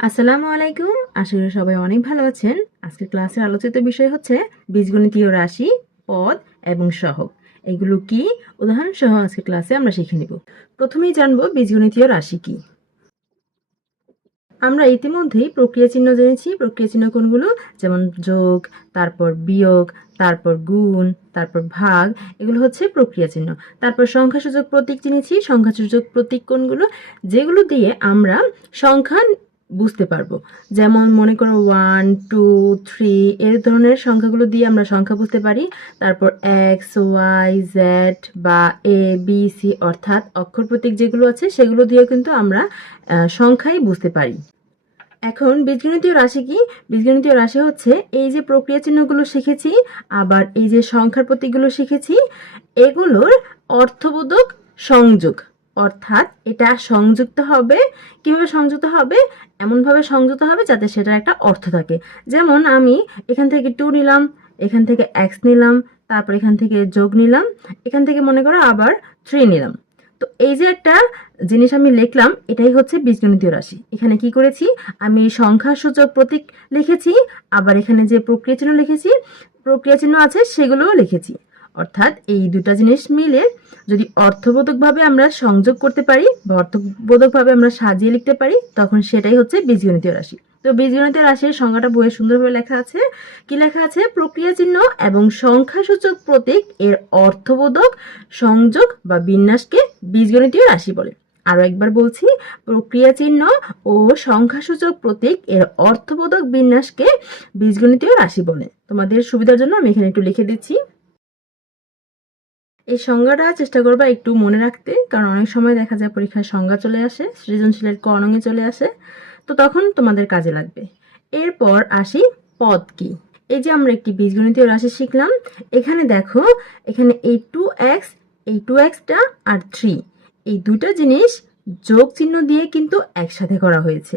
আসসালামু আলাইকুম। আশা করি সবাই অনেক ভালো আছেন। আজকের ক্লাসের আলোচিত বিষয় হচ্ছে বীজগণিতীয় রাশি, পদ এবং সহগ। এগুলো কি? উদাহরণ সহ আজকের ক্লাসে আমরা শিখে নিব। প্রথমেই জানব বীজগণিতীয় রাশি কি। আমরা ইতিমধ্যেই প্রক্রিয়া চিহ্ন জেনেছি। প্রক্রিয়া চিহ্ন কোনগুলো? যেমন যোগ, তারপর বিয়োগ, তারপর গুণ, তারপর ভাগ। এগুলো হচ্ছে প্রক্রিয়া চিহ্ন। তারপর সংখ্যাসূচক প্রতীক চিনেছি সংখ্যাসূচক প্রতীক কোনগুলো? যেগুলো দিয়ে আমরা সংখ্যা বুঝতে পারব। যেমন মনে করো ওয়ান টু থ্রি এর ধরনের সংখ্যাগুলো দিয়ে আমরা সংখ্যা বুঝতে পারি। তারপর এক্স ওয়াই জেড বা এ বি সি অর্থাৎ অক্ষর প্রতীক যেগুলো আছে, সেগুলো দিয়ে কিন্তু আমরা সংখ্যাই বুঝতে পারি। এখন বীজগণিতীয় রাশি কি? বীজগণিতীয় রাশি হচ্ছে এই যে প্রক্রিয়া চিহ্নগুলো শিখেছি, আবার এই যে সংখ্যার প্রতীকগুলো শিখেছি, এগুলোর অর্থবোধক সংযোগ। অর্থাৎ এটা সংযুক্ত হবে, কীভাবে সংযুক্ত হবে? এমনভাবে সংযুক্ত হবে যাতে সেটার একটা অর্থ থাকে। যেমন আমি এখান থেকে টু নিলাম, এখান থেকে এক্স নিলাম, তারপর এখান থেকে যোগ নিলাম, এখান থেকে মনে করো আবার থ্রি নিলাম। তো এই যে একটা জিনিস আমি লিখলাম, এটাই হচ্ছে বীজগণিতীয় রাশি। এখানে কি করেছি? আমি সংখ্যাসূচক প্রতীক লিখেছি, আবার এখানে যে প্রক্রিয়া চিহ্ন লিখেছি, প্রক্রিয়া চিহ্ন আছে সেগুলোও লিখেছি। অর্থাৎ এই দুটা জিনিস মিলে যদি অর্থবোধকভাবে আমরা সংযোগ করতে পারি বা অর্থবোধকভাবে আমরা সাজিয়ে লিখতে পারি, তখন সেটাই হচ্ছে বীজগণিতীয় রাশি। তো বীজগণিতীয় রাশির সংজ্ঞাটা বইয়ে সুন্দরভাবে লেখা আছে। কি লেখা আছে? প্রক্রিয়া চিহ্ন এবং সংখ্যাসূচক প্রতীক এর অর্থবোধক সংযোগ বা বিন্যাসকে বীজগণিতীয় রাশি বলে। আরও একবার বলছি, প্রক্রিয়া চিহ্ন ও সংখ্যাসূচক প্রতীক এর অর্থবোধক বিন্যাসকে বীজগণিতীয় রাশি বলে। তোমাদের সুবিধার জন্য আমি এখানে একটু লিখে দিচ্ছি। সংজ্ঞাটা চেষ্টা করবা একটু মনে রাখতে, কারণ অনেক সময় দেখা যায় পরীক্ষায় সংজ্ঞা চলে আসে, সৃজনশীলের কর্ণঙে চলে আসে, তো তখন তোমাদের কাজে লাগবে। এরপর আসি পদ কি। এই যে আমরা একটি বীজগণিতীয় রাশি শিখলাম, এখানে দেখো, এখানে এই টু এক্স এই টু এক্সটা আর থ্রি এই দুটো জিনিস যোগ চিহ্ন দিয়ে কিন্তু একসাথে করা হয়েছে।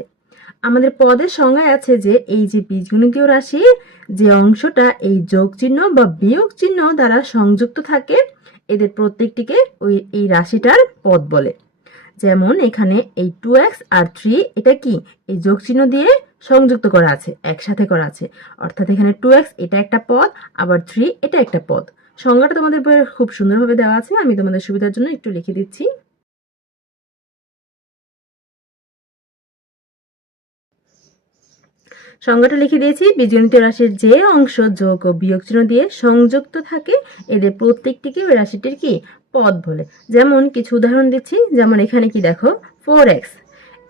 আমাদের পদের সংজ্ঞায় আছে যে এই যে বীজগণিতীয় রাশির যে অংশটা এই যোগ চিহ্ন বা বিয়োগ চিহ্ন দ্বারা সংযুক্ত থাকে এদের প্রত্যেকটিকে ওই, এই রাশিটার পদ বলে। যেমন এখানে এই টু এক্স আর থ্রি এটা কি? এই যোগ চিহ্ন দিয়ে সংযুক্ত করা আছে, একসাথে করা আছে। অর্থাৎ এখানে টু এক্স এটা একটা পদ আবার থ্রি এটা একটা পদ সংজ্ঞাটা তোমাদের খুব সুন্দরভাবে দেওয়া আছে, আমি তোমাদের সুবিধার জন্য একটু লিখে দিচ্ছি। সংজ্ঞাটা লিখে দিয়েছি বীজগণিতীয় রাশির যে অংশ যোগ ও বিয়োগ চিহ্ন দিয়ে সংযুক্ত থাকে, এদের প্রত্যেকটিকে ওই রাশিটির কি? পদ বলে। যেমন কিছু উদাহরণ দিচ্ছি, যেমন এখানে কি দেখো? ফোর এক্স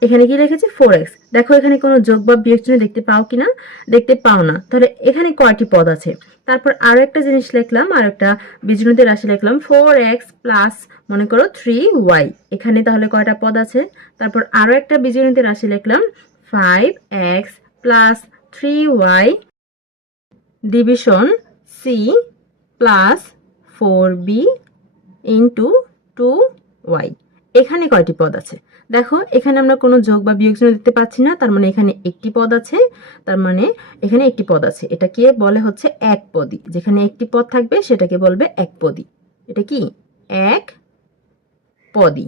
এখানে কি লিখেছি? ফোর এক্স দেখো এখানে কোনো যোগ বা বিয়োগ চিহ্ন দেখতে পাও কি না দেখতে পাও না। তাহলে এখানে কয়টি পদ আছে? তারপর আরও একটা জিনিস লিখলাম, আর একটা বীজগণিতের রাশি লিখলাম ফোর এক্স প্লাস মনে করো থ্রি ওয়াই এখানে তাহলে কয়টা পদ আছে? তারপর আরও একটা বীজগণিতের রাশি লিখলাম five x plus three y division c plus four b into two y এখানে কয়টি পদ আছে? দেখো, এখানে আমরা কোনো যোগ বা বিয়োগ চিহ্ন দেখতে পাচ্ছি না, তার মানে এখানে একটি পদ আছে, তার মানে এখানে একটি পদ আছে। এটাকে বলে হচ্ছে এক পদী যেখানে একটি পদ থাকবে, সেটাকে বলবে এক পদী এটা কি? এক পদী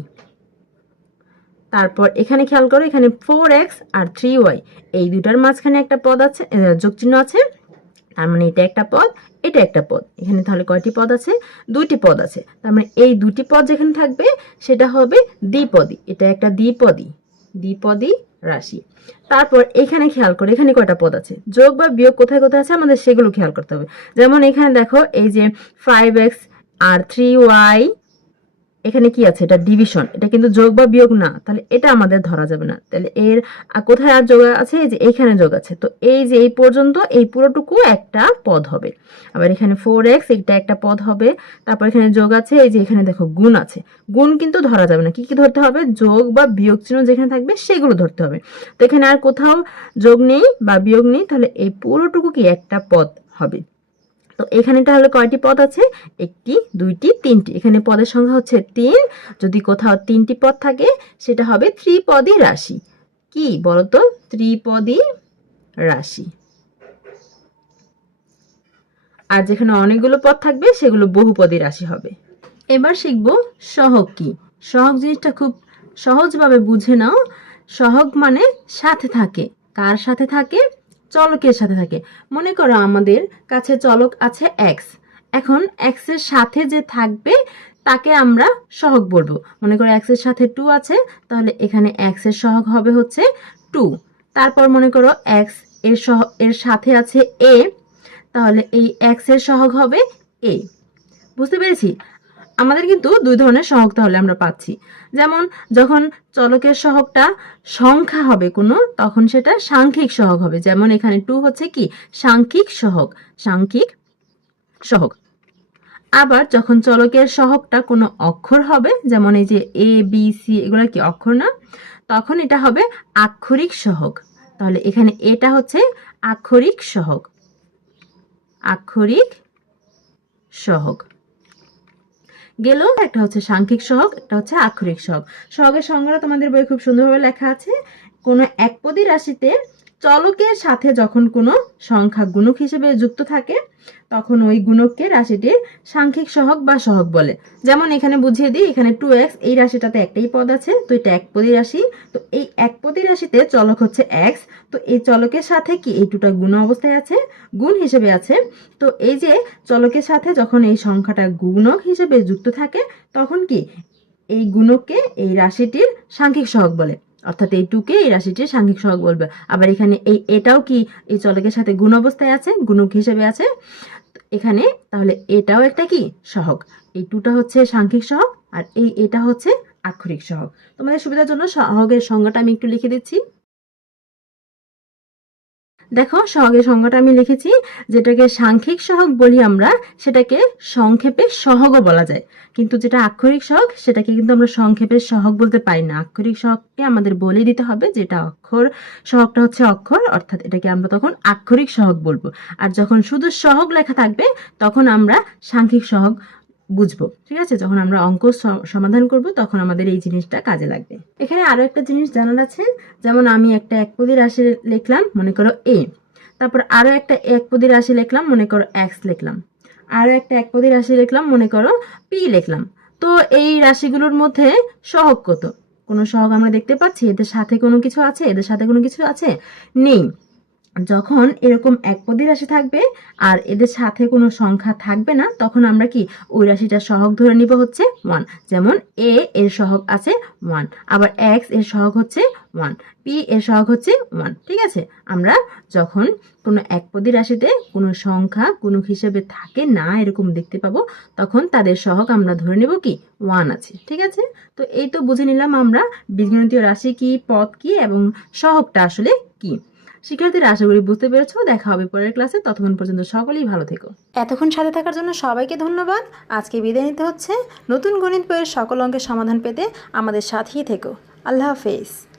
তারপর এখানে খেয়াল করো, এখানে ফোর এক্স আর থ্রি ওয়াই এই দুটার মাঝখানে একটা পদ আছে যোগ চিহ্ন আছে। তার মানে এটা একটা পদ, এটা একটা পদ। এখানে তাহলে কয়টি পদ আছে? দুইটি পদ আছে। তার মানে এই দুটি পদ যেখানে থাকবে, সেটা হবে দ্বিপদী। এটা একটা দ্বিপদী দ্বিপদী রাশি। তারপর এখানে খেয়াল করো, এখানে কয়টা পদ আছে? যোগ বা বিয়োগ কোথায় কোথায় আছে? আমাদের সেগুলো খেয়াল করতে হবে। যেমন এখানে দেখো, এই যে ফাইভ এক্স আর থ্রি ওয়াই এখানে কি আছে? এটা ডিভিশন এটা কিন্তু যোগ বা বিয়োগ না। তাহলে এটা আমাদের ধরা যাবে না। তাহলে এর কোথায় আর যোগ আছে? এই যে এইখানে যোগ আছে। তো এই যে এই পর্যন্ত এই পুরোটুকু একটা পদ হবে। আবার এখানে ফোর এক্স এটা একটা পদ হবে। তারপর এখানে যোগ আছে। এই যে এখানে দেখো গুণ আছে। গুণ কিন্তু ধরা যাবে না। কি কি ধরতে হবে? যোগ বা বিয়োগ চিহ্ন যেখানে থাকবে সেগুলো ধরতে হবে। তো এখানে আর কোথাও যোগ নেই বা বিয়োগ নেই। তাহলে এই পুরোটুকু কি? একটা পদ হবে। তো এখানে তাহলে কয়টি পদ আছে? একটি, দুইটি, তিনটি। এখানে পদের সংখ্যা হচ্ছে তিন। যদি কোথাও তিনটি পদ থাকে, সেটা হবে ত্রিপদী রাশি। কি বলতো? ত্রিপদী রাশি। আর যেখানে অনেকগুলো পদ থাকবে, সেগুলো বহুপদী রাশি হবে। এবার শিখব সহগ কি। সহগ জিনিসটা খুব সহজভাবে বুঝে নাও। সহগ মানে সাথে থাকে। কার সাথে থাকে? চলকের সাথে থাকে। মনে করো আমাদের কাছে চলক আছে এক্স এখন এক্সের সাথে যে থাকবে, তাকে আমরা সহগ বলব। মনে করো এক্সের সাথে টু আছে, তাহলে এখানে এক্সের সহগ হবে হচ্ছে টু তারপর মনে করো এক্সের সহ, এর সাথে আছে এ তাহলে এই এক্সের সহগ হবে এ বুঝতে পেরেছি? আমাদের কিন্তু দুই ধরনের সহগ তাহলে আমরা পাচ্ছি। যেমন, যখন চলকের সহগটা সংখ্যা হবে কোনো, তখন সেটা সাংখ্যিক সহগ হবে। যেমন, এখানে টু হচ্ছে কি? সাংখ্যিক সহগ। সাংখ্যিক সহগ। আবার যখন চলকের সহগটা কোনো অক্ষর হবে, যেমন এই যে এ বি সি এগুলো কি অক্ষর না? তখন এটা হবে আক্ষরিক সহগ। তাহলে এখানে এটা হচ্ছে আক্ষরিক সহগ। আক্ষরিক সহগ। গেল, একটা হচ্ছে সাংখ্যিক সহগ একটা হচ্ছে আক্ষরিক সহগ সহগের সংজ্ঞাটা তোমাদের বই খুব সুন্দরভাবে লেখা আছে। কোনো একপদী রাশিতে চলকের সাথে যখন কোনো সংখ্যা গুণক হিসেবে যুক্ত থাকে, তখন ওই গুণককে রাশিটির সাংখ্যিক সহগ বা সহগ বলে। যেমন এখানে বুঝিয়ে দিই, এখানে টু এক্স এই রাশিটাতে একটাই পদ আছে, তো এটা একপদী রাশি। তো এই একপদী রাশিতে চলক হচ্ছে এক্স তো এই চলকের সাথে কি এই টুটা গুণ অবস্থায় আছে? গুণ হিসেবে আছে। তো এই যে চলকের সাথে যখন এই সংখ্যাটা গুণক হিসেবে যুক্ত থাকে, তখন কি এই গুণককে এই রাশিটির সাংখ্যিক সহগ বলে। অর্থাৎ এই টুকে এই রাশিটির সাংখ্যিক সহগ বলবে। আবার এখানে এই এটাও কি এই চলকের সাথে গুণ অবস্থায় আছে? গুণক হিসেবে আছে। এখানে তাহলে এটাও একটা কি? সহক এই টুটা হচ্ছে সাংখ্যিক সহক আর এই এটা হচ্ছে আক্ষরিক সহক তোমাদের সুবিধার জন্য সহগের সংজ্ঞাটা আমি একটু লিখে দিচ্ছি। দেখো সহগের সংজ্ঞাটা আমি লিখেছি, যেটাকে সাংখ্যিক সহগ বলি আমরা, সেটাকে সংক্ষেপে সহগও বলা যায়। কিন্তু যেটা আক্ষরিক সহগ, সেটাকে কিন্তু আমরা সংক্ষেপে সহগ বলতে পারি না। আক্ষরিক সহগকে আমাদের বলে দিতে হবে যেটা অক্ষর, সহগটা হচ্ছে অক্ষর, অর্থাৎ এটাকে আমরা তখন আক্ষরিক সহগ বলব। আর যখন শুধু সহগ লেখা থাকবে, তখন আমরা সাংখ্যিক সহগ বুঝব, ঠিক আছে? যখন আমরা অঙ্ক সমাধান করব, তখন আমাদের এই জিনিসটা কাজে লাগবে। এখানে আরও একটা জিনিস জানার আছে, যেমন আমি একটা একপদী রাশি লিখলাম, মনে করো এ তারপর আরও একটা এক একপদী রাশি লিখলাম, মনে করো এক্স লিখলাম। আরও একটা একপদী রাশি লিখলাম, মনে করো পি লিখলাম। তো এই রাশিগুলোর মধ্যে সহগ কত? কোনো সহগ আমরা দেখতে পাচ্ছি? এদের সাথে কোনো কিছু আছে? এদের সাথে কোনো কিছু আছে? নেই। যখন এরকম একপদী রাশি থাকবে আর এদের সাথে কোনো সংখ্যা থাকবে না, তখন আমরা কি ওই রাশিটার সহগ ধরে নিব হচ্ছে ওয়ান যেমন এ এর সহগ আছে ওয়ান আবার এক্সের সহগ হচ্ছে ওয়ান পি এর সহগ হচ্ছে ওয়ান ঠিক আছে? আমরা যখন কোনো একপদী রাশিতে কোনো সংখ্যা, কোনো হিসেবে থাকে না, এরকম দেখতে পাবো, তখন তাদের সহগ আমরা ধরে নেব কি ওয়ান আছে, ঠিক আছে? তো এই তো বুঝে নিলাম আমরা বীজগণিতীয় রাশি কি, পদ কি, এবং সহগটা আসলে কি। শিক্ষার্থীরা, আশা করি বুঝতে পেরেছ। দেখা হবে পরের ক্লাসে। ততক্ষণ পর্যন্ত সকলেই ভালো থেকো। এতক্ষণ সাথে থাকার জন্য সবাইকে ধন্যবাদ। আজকে বিদায় নিতে হচ্ছে। নতুন গণিত বইয়ের সকল অঙ্কের সমাধান পেতে আমাদের সাথেই থেকো। আল্লাহ হাফেজ।